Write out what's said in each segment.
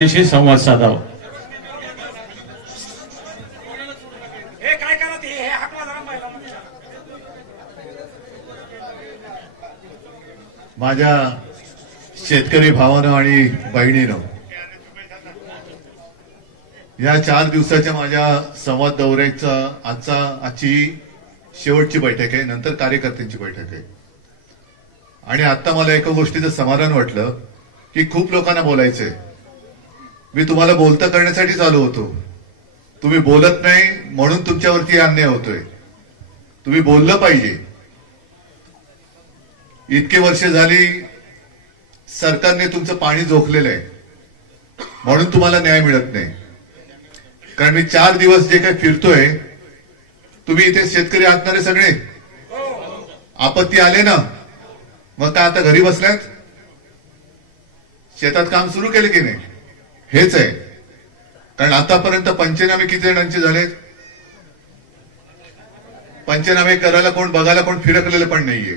संवाद साधावा। माझ्या शेतकरी भावांनो आणि बहिणींनो, या 4 दिवसाच्या माझ्या संवाद दौऱ्याचा आजची शेवटची बैठक आहे। नंतर कार्यकर्त्यांची बैठक आहे। आणि आता मला एका गोष्टीचं समाधान वाटलं की खूप लोकांना बोलायचंय। मी तुम्हाला बोलता करण्यासाठीच आलो होतो। तुम्ही बोलत नाही म्हणून तुमच्यावरती अन्याय होतोय। तुम्ही बोललं पाहिजे। इतके वर्ष झाली सरकारने तुमचं पाणी झोकलेलं आहे म्हणून तुम्हाला न्याय मिळत नाही। कारण मी 4 दिवस जे काही फिरतोय, तुम्ही इथे शेतकरी आहात सगळे, आपत्ती आले ना, मग का आता घरी बसल्यात? शेतात काम सुरू केले की नाही? हेच आहे। कारण आतापर्यंत पंचनामे किती जणांचे झालेत? पंचनामे करायला कोण, बघायला कोण फिरकलेलं पण नाहीये।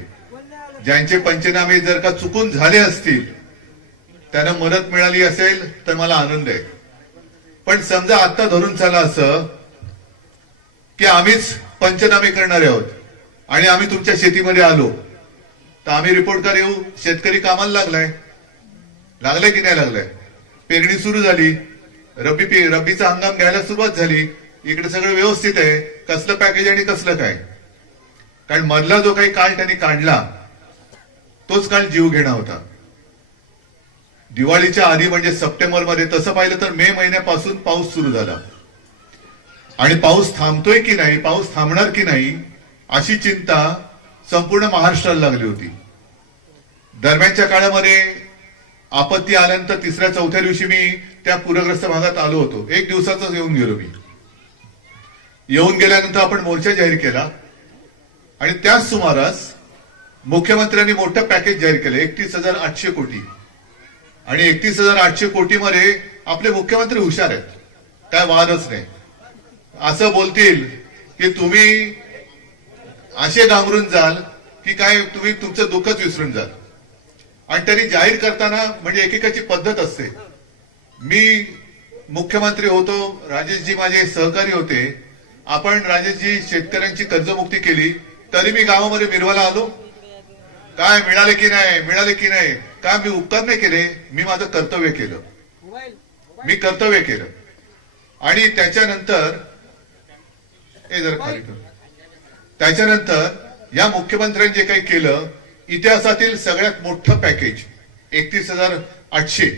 ज्यांचे पंचनामे जर का चुकून झाले असतील, त्यांना मदत मिळाली असेल तर मला आनंद आहे। पण समजा आता धरून चला असं की आम्हीच पंचनामे करणारे आहोत आणि आम्ही तुमच्या शेतीमध्ये आलो, तर आम्ही रिपोर्ट कर येऊ, शेतकरी कामाला लागलाय की नाही लागलाय? पेरणी सुरू झाली, रब्बीचा हंगाम घ्यायला सुरुवात झाली, इकडे सगळं व्यवस्थित आहे। कसलं पॅकेज आणि कसलं काय? कारण मधला जो काही काळ त्यांनी काढला तोच काळ जीव घेणा होता। दिवाळीच्या आधी म्हणजे सप्टेंबर मध्ये, तसं पाहिलं तर मे महिन्यापासून पाऊस सुरू झाला आणि पाऊस थांबतोय की नाही, पाऊस थांबणार की नाही अशी चिंता संपूर्ण महाराष्ट्राला लागली होती। दरम्यानच्या काळामध्ये आपत्ती आल्यानंतर 3-4 दिवशी मी त्या पूरग्रस्त भागात आलो होतो। 1 दिवसाचाच येऊन गेलो मी। येऊन गेल्यानंतर आपण मोर्चा जाहीर केला आणि त्याच सुमारास मुख्यमंत्र्यांनी मोठं पॅकेज जाहीर केलं, 31,800 कोटी। आणि 31,800 कोटी मध्ये आपले मुख्यमंत्री हुशार आहेत, काय वादच नाही। असं बोलतील की तुम्ही असे घाबरून जाल की काय, तुम्ही तुमचं दुःखच विसरून जाल। आणि त्यांनी जाहीर करताना म्हणजे एकेकाची पद्धत असते। मी मुख्यमंत्री होतो, राजेशजी माझे सहकारी होते, आपण राजेशजी शेतकऱ्यांची कर्जमुक्ती केली, तरी मी गावामध्ये मिरवायला आलो, काय मिळाले की नाही, मिळाले की नाही, काय मी उपकार नाही केले, मी माझं कर्तव्य केलं, मी कर्तव्य केलं। आणि त्याच्यानंतर या मुख्यमंत्र्यांनी जे काही केलं, इतिहासातील सगळ्यात मोठं पॅकेज 31,800।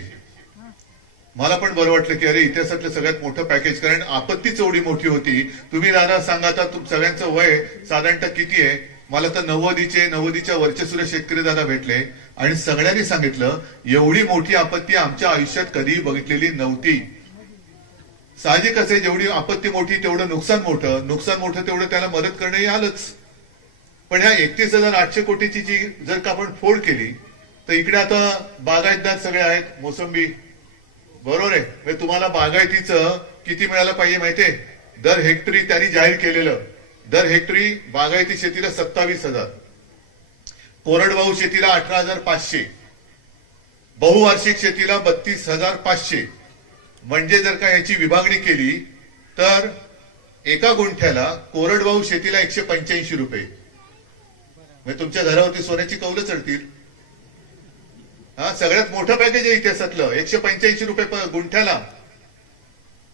मला पण बरं वाटलं की अरे इतिहासातलं सगळ्यात मोठं पॅकेज, कारण आपत्तीच एवढी मोठी होती। तुम्ही दादा सांगा, आता सगळ्यांचं वय साधारणतः किती आहे? मला तर 90च्या वरचे सुद्धा शेतकरी दादा भेटले आणि सगळ्यांनी सांगितलं एवढी मोठी आपत्ती आमच्या आयुष्यात कधीही बघितलेली नव्हती। साहजिक असे, जेवढी आपत्ती मोठी तेवढं नुकसान मोठं तेवढं त्याला मदत करणंही आलंच। पण ह्या 31,800 कोटीची जी जर का आपण फोड केली, तर इकडे आता बागायतदार सगळे आहेत, मोसंबी, बरोबर आहे? म्हणजे तुम्हाला बागायतीचं किती मिळालं पाहिजे माहितीये? दर हेक्टरी त्यांनी जाहीर केलेलं, दर हेक्टरी बागायती शेतीला 27,000, कोरडवाहू शेतीला 18,500, बहुवार्षिक शेतीला 32,500। म्हणजे जर का याची विभागणी केली तर एका गुंठ्याला कोरडवाहू शेतीला 185 रुपये, म्हणजे तुमच्या घरावरती सोन्याची कौलं चढतील। सगळ्यात मोठं पॅकेज आहे इतिहासातलं, 185 रुपये गुंठ्याला।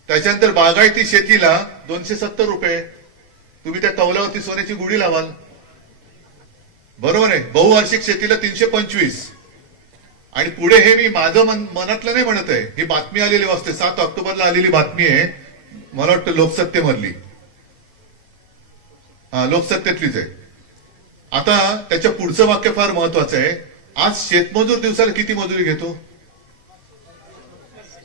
त्याच्यानंतर बागायती शेतीला 270 रुपये, तुम्ही त्या कौलावरती सोन्याची गुढी लावाल, बरोबर आहे? बहुवार्षिक शेतीला 325। आणि पुढे हे मी माझं मनातलं नाही म्हणत आहे, ही बातमी आलेली वाचते, 7 ऑक्टोबरला आलेली बातमी आहे, मला वाटतं लोकसत्तेमधली, लोकसत्तेतलीच आहे। आता त्याच्या पुढचं वाक्य फार महत्वाचं आहे। आज शेतमजूर दिवसाला किती मजुरी घेतो?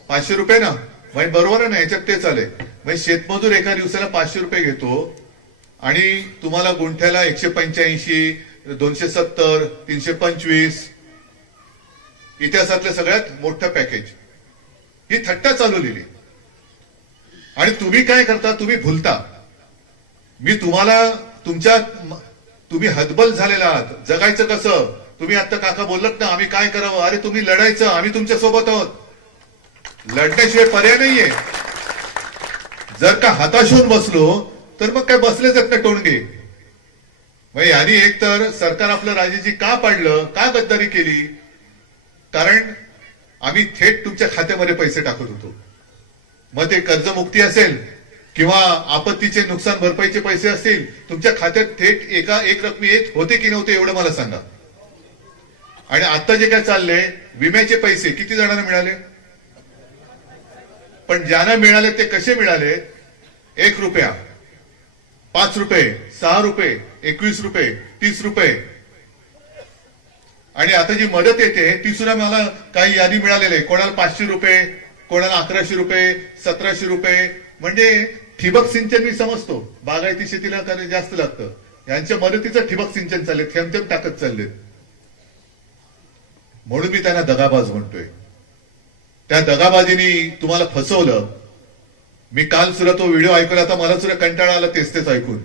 500 रुपये ना, म्हणजे बरोबर आहे ना? याच्यात तेच आले, म्हणजे शेतमजूर एका दिवसाला 500 रुपये घेतो आणि तुम्हाला गुंठ्याला 185, 270, 325, इतिहासातलं सगळ्यात मोठं पॅकेज, ही थट्टा चालवलेली। आणि तुम्ही काय करता? तुम्ही भुलता। मी तुम्हाला तुम्ही हतबल झालेला आहात, जगायचं कसं? तुम्ही आता काका बोललात ना, आम्ही काय करावं? अरे तुम्ही लढायचं, आम्ही तुमच्या सोबत आहोत। लढण्याशिवाय पर्याय नाहीये. जर का हताश होऊन बसलो तर मग काय बसलेच आहेत ना टोणगे. मग यांनी एक तर सरकार आपलं राजाजी का पाडलं, का गद्दारी केली? कारण आम्ही थेट तुमच्या खात्यामध्ये पैसे टाकत होतो. मग ते कर्जमुक्ती असेल किंवा आपत्तीचे नुकसान भरपाईचे पैसे असतील, तुमच्या खात्यात थेट एक रकमी येत होते की नव्हते एवढं मला सांगा. आणि आता जे काय चाललंय, विम्याचे पैसे किती जणांना मिळाले? पण ज्यांना मिळाले ते कसे मिळाले? 1 रुपया, 5 रुपये, 6 रुपये, 21 रुपये, 30 रुपये. आणि आता जी मदत येते ती सुद्धा मला काही यादी मिळालेली आहे. कोणाला 500 रुपये, कोणाला 1100 रुपये, 1700 रुपये. म्हणजे ठिबक सिंचन मी समजतो, बागायती शेतीला जास्त लागतं. यांच्या मदतीचं ठिबक सिंचन चालले, थेंब थेंब टाकत चालले. म्हणून मी त्यांना दगाबाज म्हणतोय. त्या दगाबाजीनी तुम्हाला फसवलं. मी काल सुद्धा तो व्हिडिओ ऐकला, आता मला सुद्धा कंटाळा आला तेच ऐकून.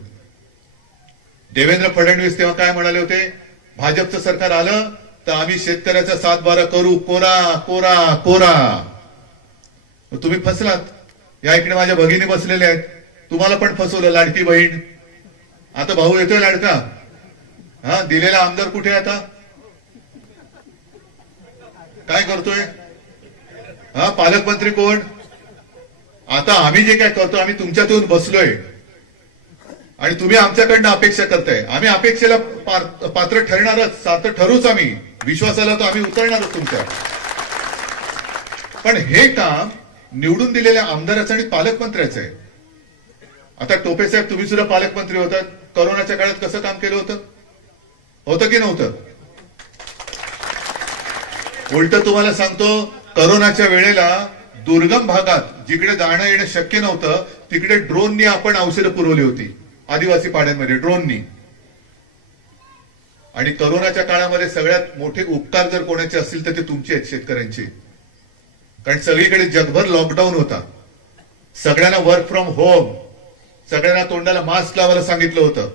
देवेंद्र फडणवीस तेव्हा काय म्हणाले होते, भाजपचं सरकार आलं तर आम्ही शेतकऱ्याचा 7-12 करू, कोरा कोरा कोरा. तुम्ही फसलात. या इकडे माझ्या भगिनी बसलेल्या आहेत, तुम्हाला पण फसवलं. लाडकी बहीण, आता भाऊ येतोय लाडका, हा दिलेला आमदार कुठे आता, काय करतोय? हा पालकमंत्री कोण? आता आम्ही जे काय करतो, आम्ही तुमच्यात येऊन बसलोय आणि तुम्ही आमच्याकडनं अपेक्षा करताय. आम्ही अपेक्षेला पात्र ठरणारच, सार्थ ठरूच. आम्ही विश्वासाला तर आम्ही उतरणारच तुमच्या. पण हे काम निवडून दिलेल्या आमदाराचं आणि पालकमंत्र्याचं आहे. आता टोपे साहेब, तुम्ही सुद्धा पालकमंत्री होतात. कोरोनाच्या काळात कसं काम केलं होतं की नव्हतं? उलट तुम्हाला सांगतो, कोरोनाच्या वेळेला दुर्गम भागात जिकडे जाणं येणं शक्य नव्हतं तिकडे ड्रोननी आपण औषधं पुरवली होती, आदिवासी पाड्यांमध्ये ड्रोननी. आणि कोरोनाच्या काळामध्ये सगळ्यात मोठे उपकार जर कोणाचे असतील तर ते तुमचे आहेत, शेतकऱ्यांचे. कारण सगळीकडे जगभर लॉकडाऊन होता, सगळ्यांना वर्क फ्रॉम होम, सगळ्यांना तोंडाला मास्क लावायला सांगितलं होतं.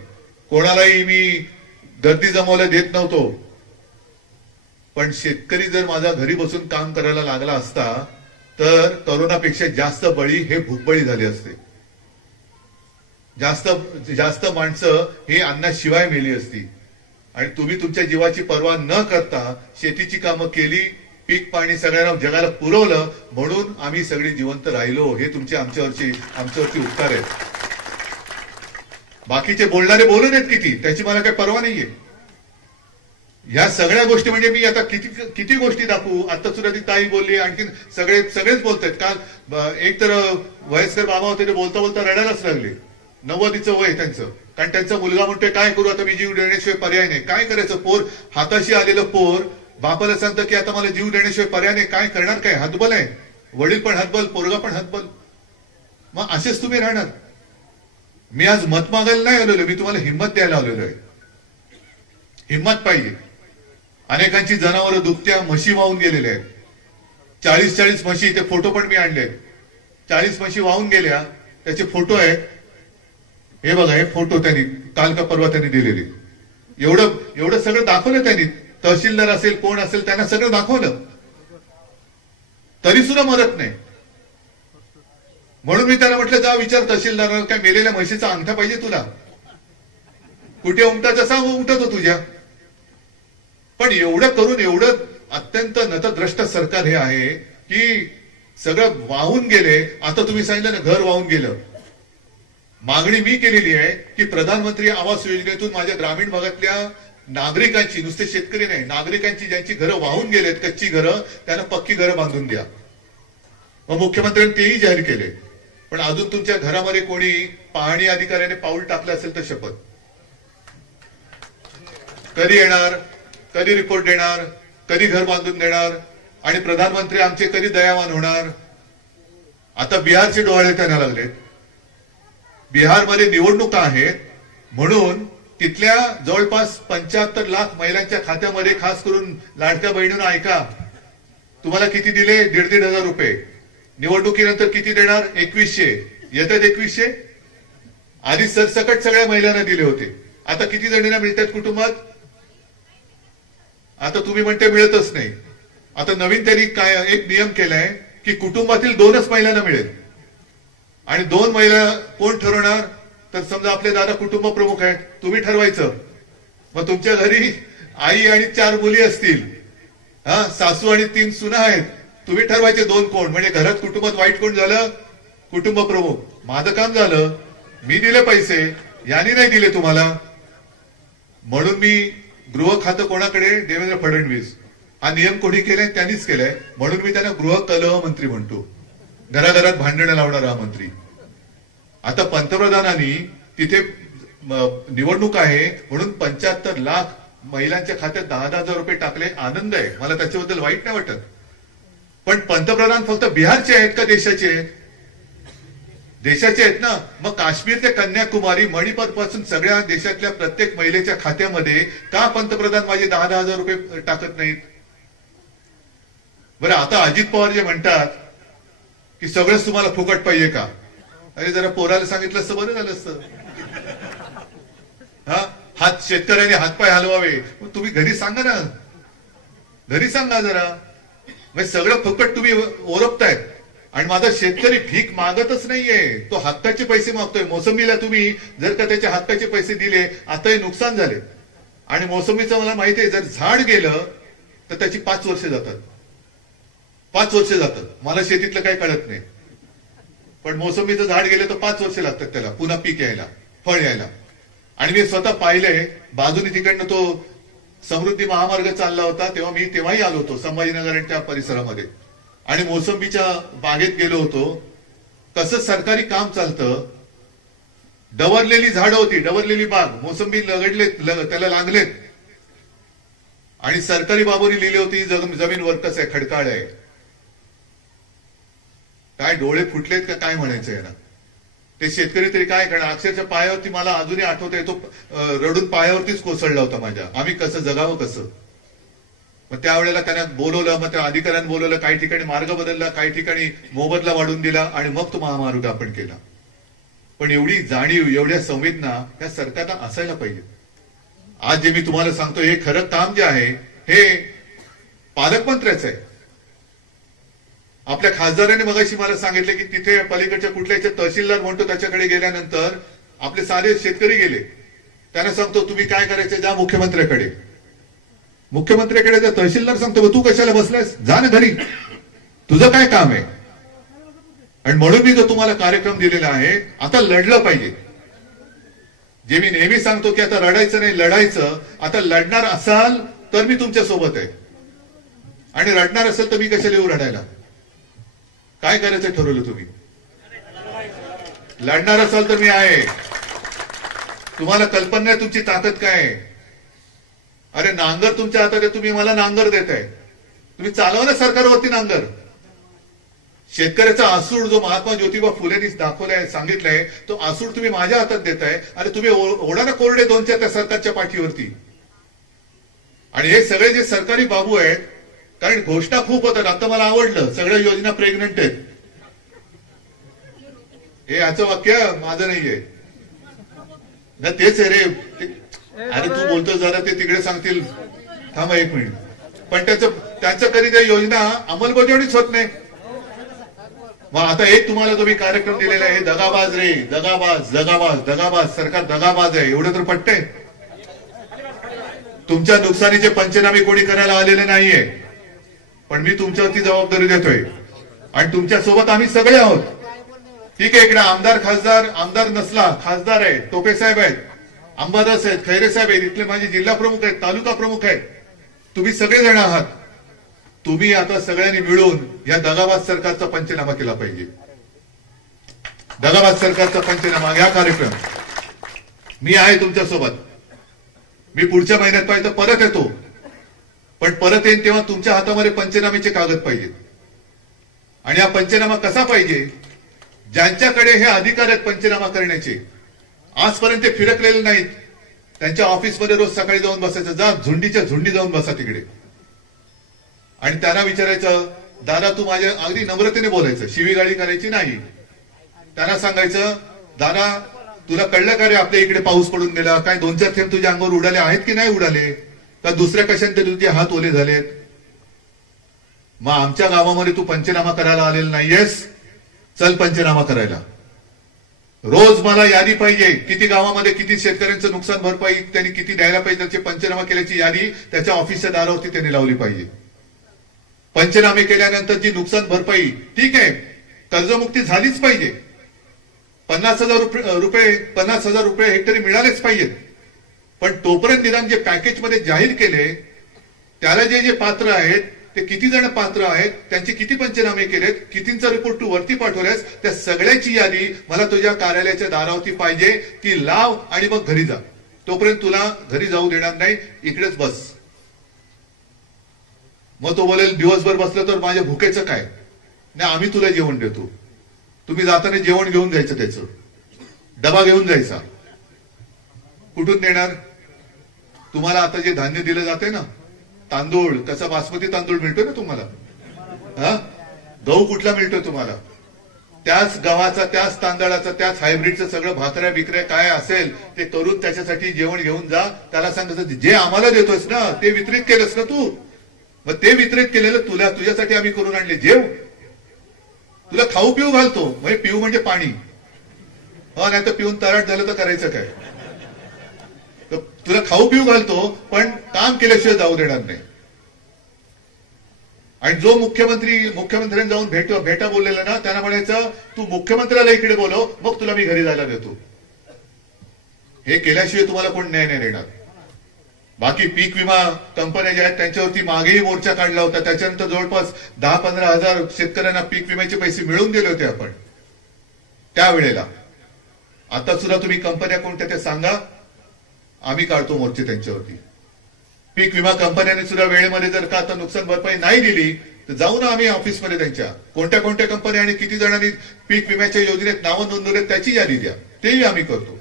कोणालाही मी गर्दी जमवल्या देत नव्हतो. पण शेतकरी जर माझा घरी बसून काम करायला लागला असता तर कोरोनापेक्षा जास्त बळी हे भूकबळी झाले असते. जास्त माणसं हे अन्नाशिवाय मेली असती. आणि तुम्ही तुमच्या जीवाची पर्वा न करता शेतीची कामं केली, पीक पाणी सगळ्यांना जगाला पुरवलं, म्हणून आम्ही सगळे जिवंत राहिलो. हे तुमचे आमच्यावरची उपकार आहेत. बाकीचे बोलणारे बोलून आहेत किती, त्याची मला काही पर्वा नाहीये. ह्या सगळ्या गोष्टी म्हणजे मी आता किती गोष्टी दाखवू. आता सुद्धा ती ताई बोलली, आणखी सगळेच बोलतायत. काल एक तर वयस्कर बाबा होते, ते बोलता बोलता रडायलाच लागले. 90चं वय त्यांचं. कारण त्यांचा मुलगा म्हणतोय काय करू आता, मी जीव देण्याशिवाय पर्याय नाही. काय करायचं? पोर हाताशी आलेलं पोर बापाला सांगतं की आता मला जीव देण्याशिवाय पर्याय नाही. काय करणार? काय हतबल आहे. वडील पण हतबल, पोरगा पण हतबल. मग असेच तुम्ही राहणार. मी आज मत मागायला नाही आलेलो, मी तुम्हाला हिंमत द्यायला आलेलो आहे. हिंमत पाहिजे. अनेकांची जनावरं दुभत्या, म्हशी वाहून गेलेल्या आहेत. 40 म्हशी, ते फोटो पण मी आणले. 40 म्हशी वाहून गेल्या, त्याचे फोटो आहेत. हे बघा, हे फोटो त्यांनी काल का परवा त्यांनी दिलेले. एवढं सगळं दाखवलं त्यांनी. तहसीलदार असेल, कोण असेल, त्यांना सगळं दाखवलं, तरी सुद्धा मदत नाही. म्हणून मी त्यांना म्हटलं, जा विचार तहसीलदार, काय मेलेल्या म्हशीचा अंगठा पाहिजे तुला? कुठे उमटाचा सांग, उमटतो तुझ्या. पण एवढं करून एवढं अत्यंत नतद्रष्ट सरकार हे आहे की सगळं वाहून गेले. आता तुम्ही सांगितलं ना, घर वाहून गेलं. मागणी मी केलेली आहे की प्रधानमंत्री आवास योजनेतून माझ्या ग्रामीण भागातल्या नागरिकांची, नुसते शेतकरी नाही, नागरिकांची ज्यांची घरं वाहून गेलेत, कच्ची घरं, त्यांना पक्की घरं बांधून द्या. मग मुख्यमंत्र्यांनी तेही जाहीर केले. पण अजून तुमच्या घरामध्ये कोणी पाहणी अधिकाऱ्याने पाऊल टाकलं असेल तर शपथ. कधी येणार, कधी रिपोर्ट देणार, कधी घर बांधून देणार, आणि प्रधानमंत्री आमचे कधी दयावान होणार? आता बिहारचे डोळे त्यांना लागलेत. बिहारमध्ये निवडणुका आहेत म्हणून तिथल्या जवळपास 75 लाख महिलांच्या खात्यामध्ये, खास करून लाडक्या बहिणींना ऐका, तुम्हाला किती दिले? 1,500 रुपये. निवडणुकीनंतर किती देणार? 2100. येतात 2100. आधी सरसकट सगळ्या महिलांना दिले होते. आता किती जणींना मिळतात कुटुंबात? आता तुम्ही म्हणते मिळतच नाही. आता नवीन त्यांनी काय एक नियम केलाय की कुटुंबातील 2च महिलांना मिळेल. आणि 2 महिला कोण ठरवणार? तर समजा आपले दादा कुटुंब प्रमुख आहेत, तुम्ही ठरवायचं. मग तुमच्या घरी आई आणि 4 मुली असतील, सासू आणि 3 सुना आहेत, तुम्ही ठरवायचे 2 कोण. म्हणजे घरात कुटुंबात वाईट कोण झालं? कुटुंब प्रमुख. माझं काम झालं, मी दिले पैसे, यांनी नाही दिले तुम्हाला. म्हणून मी गृह खातं कोणाकडे? देवेंद्र फडणवीस. हा नियम कोणी केलाय? त्यांनीच केलाय. म्हणून मी त्यांना गृह कलह मंत्री म्हणतो, घराघरात भांडणं लावणारा हा मंत्री. आता पंतप्रधानांनी तिथे निवडणूक आहे म्हणून 75 लाख महिलांच्या खात्यात 10,000 रुपये टाकले. आनंद आहे, मला त्याच्याबद्दल वाईट नाही वाटत. पण पंतप्रधान फक्त बिहारचे आहेत का देशाचे आहेत? देशाचे आहेत ना. मग काश्मीर ते कन्याकुमारी, मणिपूर पासून सगळ्या देशातल्या प्रत्येक महिलेच्या खात्यामध्ये का पंतप्रधान माझे 10,000 रुपये टाकत नाहीत? बरं, आता अजित पवार जे म्हणतात की सगळंच तुम्हाला फुकट पाहिजे का? अरे जरा पोराला सांगितलं असतं बरं झालं असतं. हात शेतकऱ्यांनी हातपाय हलवावे. तुम्ही घरी सांगा ना, घरी सांगा जरा. म्हणजे सगळं फुकट तुम्ही ओरपतायत. आणि माझा शेतकरी भीक मागतच नाहीये, तो हक्काचे पैसे मागतोय. मोसंबीला तुम्ही जर का त्याचे हक्काचे पैसे दिले, आताही नुकसान झाले. आणि मोसंबीचं मला माहिती आहे, जर झाड गेलं तर त्याची 5 वर्ष जातात. 5 वर्ष जातात. मला शेतीतलं काही कळत नाही, पण मोसंबीचं झाड गेलं तर 5 वर्ष लागतात त्याला पुन्हा पीक यायला, फळ यायला. आणि मी स्वतः पाहिलंय, बाजूने तिकडनं तो समृद्धी महामार्ग चालला होता, तेव्हा मी तेव्हाही आलो होतो संभाजीनगरच्या परिसरामध्ये. आणि मोसंबीच्या बागेत गेलो होतो. कसं सरकारी काम चालतं. डवरलेली झाडं होती, डवरलेली बाग, मोसंबी लगडलेत, त्याला लागलेत. आणि सरकारी बाबूंनी लिहिली होती जमीन वर्कस आहे, खडकाळ आहे. काय डोळे फुटलेत का काय म्हणायचं याला? ते शेतकरी तरी काय करणार? अक्षरशः पायावरती मला अजूनही आठवतंय, तो रडून पायावरतीच कोसळला होता माझ्या. आम्ही कसं जगावं कसं? मग त्यावेळेला त्यांना बोलवलं, मग त्या अधिकाऱ्यांनी बोलवलं, काही ठिकाणी मार्ग बदलला, काही ठिकाणी मोबदला वाढून दिला आणि मग तो महामार्ग आपण केला. पण एवढी जाणीव, एवढ्या संवेदना या सरकारला असायला पाहिजे. आज जे मी तुम्हाला सांगतो, हे खरं काम जे आहे हे पालकमंत्र्याचं आहे. आपल्या खासदारांनी मगाशी मला सांगितलं की तिथे पलीकडच्या कुठल्याच्या तहसीलदार म्हणतो त्याच्याकडे गेल्यानंतर आपले सारे शेतकरी गेले. त्यांना सांगतो तुम्ही काय करायचं, जा मुख्यमंत्र्याकडे. मुख्यमंत्र्याकडे जा. तहसीलदार सांगतो तू कशाला बसलायस, जा ना घरी, तुझं काय काम आहे? आणि म्हणून मी जो तुम्हाला कार्यक्रम दिलेला आहे, आता लढलं पाहिजे. जे मी नेहमी सांगतो की आता रडायचं नाही, लढायचं. आता लढणार असाल तर मी तुमच्या सोबत आहे, आणि रडणार असेल तर मी कशाला येऊ रडायला? काय करायचं ठरवलं तुम्ही? लढणार असाल तर मी आहे. तुम्हाला कल्पना नाही तुमची ताकद काय आहे. अरे नांगर तुमच्या हातात आहे, तुम्ही मला नांगर देताय. तुम्ही चालवा ना सरकारवरती नांगर. शेतकऱ्याचा आसूड जो महात्मा ज्योतिबा फुलेंनी दाखवलाय, सांगितलंय, तो आसूड तुम्ही माझ्या हातात देताय. अरे तुम्ही ओढा ना कोरडे 2-4 त्या सरकारच्या पाठीवरती. आणि हे सगळे जे सरकारी बाबू आहेत, कारण घोषणा खूप होतात. आता मला आवडलं, सगळ्या योजना प्रेग्नंट आहेत. हे याचं वाक्य माझं नाहीये ना, तेच आहे रे. अरे तू बोलतो जरा, ते तिकडे सांगतील. थांबा 1 मिनिट. पण त्यांचं कधी त्या योजना अंमलबजावणीच होत नाही. मग आता एक तुम्हाला जो मी कार्यक्रम दिलेला आहे, दगाबाज रे, दगाबाज, दगाबाज, दगाबाज, सरकार दगाबाज आहे, एवढं तर पटतंय. तुमच्या नुकसानीचे पंचनामे कोणी करायला आलेले नाहीये, पण मी तुमच्यावरती जबाबदारी देतोय. आणि तुमच्या सोबत आम्ही सगळे आहोत. ठीक आहे, इकडे आमदार खासदार, आमदार नसला खासदार आहे, टोपे साहेब आहेत, अंबादास आहेत, खैरे साहेब आहेत, इथले माझे जिल्हा प्रमुख आहेत, तालुका प्रमुख आहेत. तुम्ही सगळे जण आहात. तुम्ही आता सगळ्यांनी मिळून या दगाबाज सरकारचा पंचनामा केला पाहिजे. दगाबाज सरकारचा पंचनामा, या कार्यक्रम. मी आहे तुमच्या सोबत. मी पुढच्या महिन्यात पाहिजे तर परत येतो, पण परत येईन तेव्हा तुमच्या हातामध्ये पंचनाम्याचे कागद पाहिजेत. आणि हा पंचनामा कसा पाहिजे? ज्यांच्याकडे हे अधिकार आहेत पंचनामा करण्याचे, आजपर्यंत ते फिरकलेले नाहीत, त्यांच्या ऑफिसमध्ये रोज सकाळी जाऊन बसायचं. जा, झुंडीच्या झुंडी जाऊन बसा तिकडे. आणि त्यांना विचारायचं, दादा तू माझ्या, अगदी नम्रतेने बोलायचं, शिवीगाळी करायची नाही. त्यांना सांगायचं, दादा तुला कळलं का रे आपल्या इकडे पाऊस पडून गेला? काय 2-4 थेंब तुझ्या अंगावर उडाले आहेत की नाही उडाले? का दुसऱ्या कशाने तरी तुझे हात ओले झालेत? मग आमच्या गावामध्ये तू पंचनामा करायला आलेला नाहीयेस, चल पंचनामा करायला. रोज मला यादी पाहिजे, किती गावामध्ये किती शेतकऱ्यांचं नुकसान भरपाई त्यांनी किती द्यायला पाहिजे, त्याची पंचनामा केल्याची यादी त्याच्या ऑफिसच्या दारावरती त्यांनी लावली पाहिजे. पंचनामे केल्यानंतर जी नुकसान भरपाई, ठीक आहे, कर्जमुक्ती झालीच पाहिजे, 50,000 रुपये हेक्टरी मिळालेच पाहिजेत. पण तोपर्यंत निदान जे पॅकेजमध्ये जाहीर केले त्याला जे जे पात्र आहेत ते किती जण पात्र आहेत, त्यांचे किती पंचनामे केलेत, कितींचा रिपोर्ट तू वरती पाठवल्यास, त्या सगळ्याची यादी मला तुझ्या कार्यालयाच्या दारावरती पाहिजे. ती लाव आणि मग घरी जा. तोपर्यंत तुला घरी जाऊ देणार नाही, इकडेच बस. मग तो बोलेल दिवसभर बसलं तर माझ्या भुकेचं काय, नाही आम्ही तुला जेवण देतो. तुम्ही जाताना जेवण घेऊन जायचं, त्याचं डबा घेऊन जायचा. कुठून देणार? तुम्हाला आता जे धान्य दिलं जाते ना, तांदूळ, कसा बासमती तांदूळ मिळतोय ना तुम्हाला, गहू कुठला मिळतोय तुम्हाला, त्याच गव्हाचा, त्याच तांदळाचा, त्याच हायब्रिडचं सगळं भाकऱ्या बिकऱ्या काय असेल ते करून त्याच्यासाठी जेवण घेऊन जा. त्याला सांगायचं जे आम्हाला देतोयस ना ते वितरित केलंस ना तू, मग ते वितरित केलेलं तुला तुझ्यासाठी आम्ही करून आणले. जेव, तुला खाऊ पिऊ घालतो. म्हणजे पिऊ म्हणजे पाणी, नाही तर पिऊन तराट झालं तर करायचं काय. तुला खाऊ पिऊ घालतो पण काम केल्याशिवाय जाऊ देणार नाही. आणि जो मुख्यमंत्र्यांनी जाऊन भेटा बोललेला ना, त्यांना म्हणायचं तू मुख्यमंत्र्याला इकडे बोलव, मग तुला मी घरी जायला देतो. हे केल्याशिवाय तुम्हाला कोण न्याय नाही देणार. बाकी पीक विमा कंपन्या ज्या आहेत त्यांच्यावरती मागेही मोर्चा काढला होता. त्याच्यानंतर जवळपास 10-15 हजार शेतकऱ्यांना पीक विम्याचे पैसे मिळवून दिले होते आपण त्यावेळेला. आता सुद्धा तुम्ही कंपन्या कोणत्या ते सांगा, आम्ही काढतो मोर्चे त्यांच्यावरती. पीक विमा कंपन्यांनी सुद्धा वेळेमध्ये जर का आता नुकसान भरपाई नाही दिली तर जाऊ ना आम्ही ऑफिसमध्ये त्यांच्या, कोणत्या कोणत्या कंपन्या आणि किती जणांनी पीक विम्याच्या योजनेत नावं नोंदवलेत त्याची यादी द्या, तेही आम्ही करतो.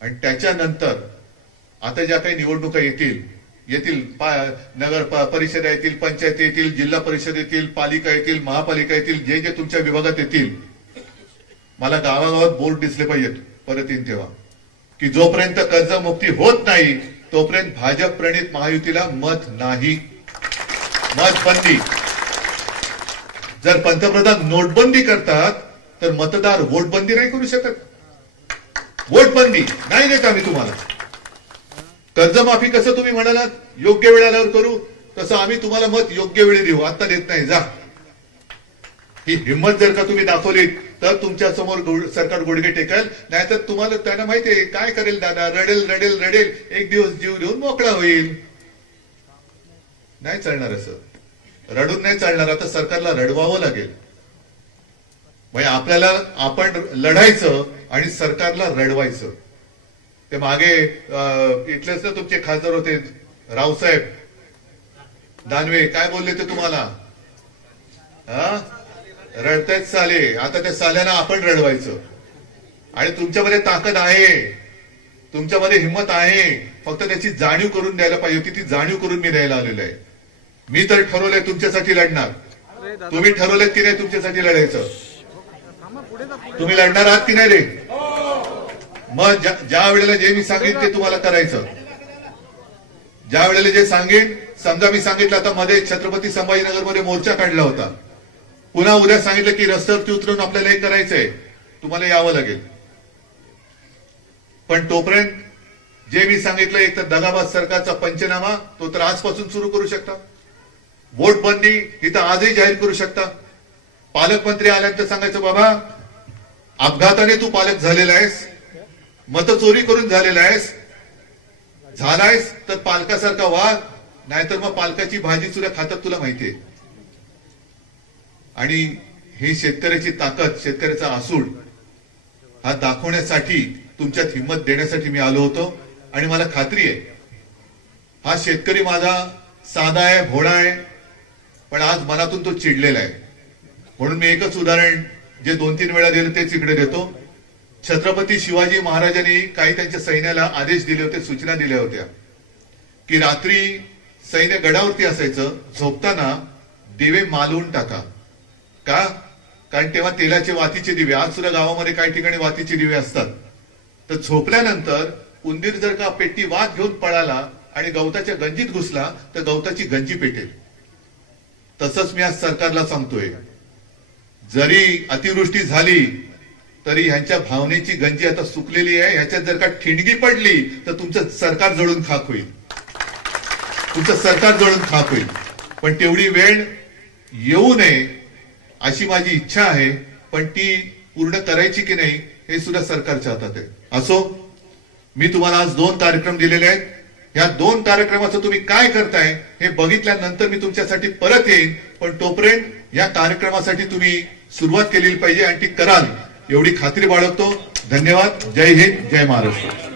आणि त्याच्यानंतर आता ज्या काही निवडणुका येतील नगर परिषदा येतील, पंचायत येतील, जिल्हा परिषद येतील, पालिका येतील, महापालिका येतील, जे जे तुमच्या विभागात येतील, मला गावागावात बोर्ड दिसले पाहिजेत परत येईन तेव्हा, की जोपर्यंत कर्जमुक्ती होत नाही तोपर्यंत भाजप प्रणित महायुतीला मत नाही. मत बंदी. जर पंतप्रधान नोटबंदी करतात तर मतदार वोटबंदी नाही करू शकत. वोटबंदी नाही देत आम्ही तुम्हाला. कर्जमाफी कसं तुम्ही म्हणालात योग्य वेळ आल्यावर करू, तसं आम्ही तुम्हाला मत योग्य वेळी देऊ, आता देत नाही. जा. ही हिंमत जर का तुम्ही दाखवली तर तुमच्या समोर सरकार गुडघे टेकेल, नाहीतर तुम्हाला त्यांना माहितीये काय करेल दादा, रडेल, एक दिवस जीव देऊन मोकळा होईल. नाही चालणार असं, रडून नाही चालणार. आता सरकारला रडवावं लागेल. म्हणजे आपल्याला आपण लढायचं आणि सरकारला रडवायचं. ते मागे इथलेच ना तुमचे खासदार होते रावसाहेब दानवे, काय बोलले ते तुम्हाला, रडतायत साले. आता त्या साल्याला आपण रडवायचं. आणि तुमच्यामध्ये ताकद आहे, तुमच्यामध्ये हिंमत आहे, फक्त त्याची जाणीव करून द्यायला पाहिजे होती. ती जाणीव करून मी द्यायला आलेलो आहे. मी तर ठरवलंय तुमच्यासाठी लढणार. तुम्ही ठरवलेत की नाही तुमच्यासाठी लढायचं? तुम्ही लढणार आहात की नाही रे? मग ज्या वेळेला जे मी सांगेन ते तुम्हाला करायचं. ज्या वेळेला जे सांगेन, समजा मी सांगितलं आता मध्ये छत्रपती संभाजीनगरमध्ये मोर्चा काढला होता, पुन्हा उद्या सांगितलं की रस्त्यावरती उतरून आपल्याला हे करायचंय, तुम्हाला यावं लागेल. पण तोपर्यंत जे मी सांगितलं, एक तर दगाबाज सरकारचा पंचनामा तो तर आजपासून सुरू करू शकता. वोटबंदी ही तर आजही जाहीर करू शकता. पालकमंत्री आल्यानंतर सांगायचं बाबा अपघाताने तू पालक झालेला आहेस, मतचोरी करून झालेला झालायस तर पालकासारखा वाघ, नाहीतर मग पालकाची भाजी सुद्धा खातात तुला माहितीये. आणि ही शेतकऱ्याची ताकद, शेतकऱ्याचा आसूड हा दाखवण्यासाठी, तुमच्यात हिंमत देण्यासाठी मी आलो होतो. आणि मला खात्री आहे हा शेतकरी माझा साधा आहे, भोळा आहे, पण आज मनातून तो चिडलेला आहे. म्हणून मी एकच उदाहरण जे 2-3 वेळा दिलं तेच इकडे देतो. छत्रपती शिवाजी महाराजांनी काही त्यांच्या सैन्याला आदेश दिले होते, सूचना दिल्या होत्या की रात्री सैन्य गडावरती असायचं, झोपताना दिवे मालवून टाका. का? कारण तेव्हा तेलाचे वातीचे दिवे, आज सुद्धा गावामध्ये काही ठिकाणी वातीचे दिवे असतात, तर झोपल्यानंतर उंदीर जर का पेटी वात घेऊन पळाला आणि गवताच्या गंजीत घुसला तर गवताची गंजी पेटेल. तसंच मी आज सरकारला सांगतोय, जरी अतिवृष्टी झाली तरी ह्यांच्या भावनेची गंजी आता सुकलेली आहे. ह्याच्यात जर का ठिणगी पडली तर तुमचं सरकार जळून खाक होईल, तुमचं सरकार जळून खाक होईल. पण तेवढी वेळ येऊ नये अशी माझी इच्छा आहे, पण ती पूर्ण करायची की नाही हे सुद्धा सरकारच्या हातात आहे. असो, मी तुम्हाला आज 2 कार्यक्रम दिलेले आहेत. या 2 कार्यक्रमाचं तुम्ही काय करताय हे बघितल्यानंतर मी तुमच्यासाठी परत येईन. पण तोपर्यंत या कार्यक्रमासाठी तुम्ही सुरुवात केलेली पाहिजे आणि ती कराल एवढी खात्री बाळगतो. धन्यवाद. जय हिंद, जय महाराष्ट्र.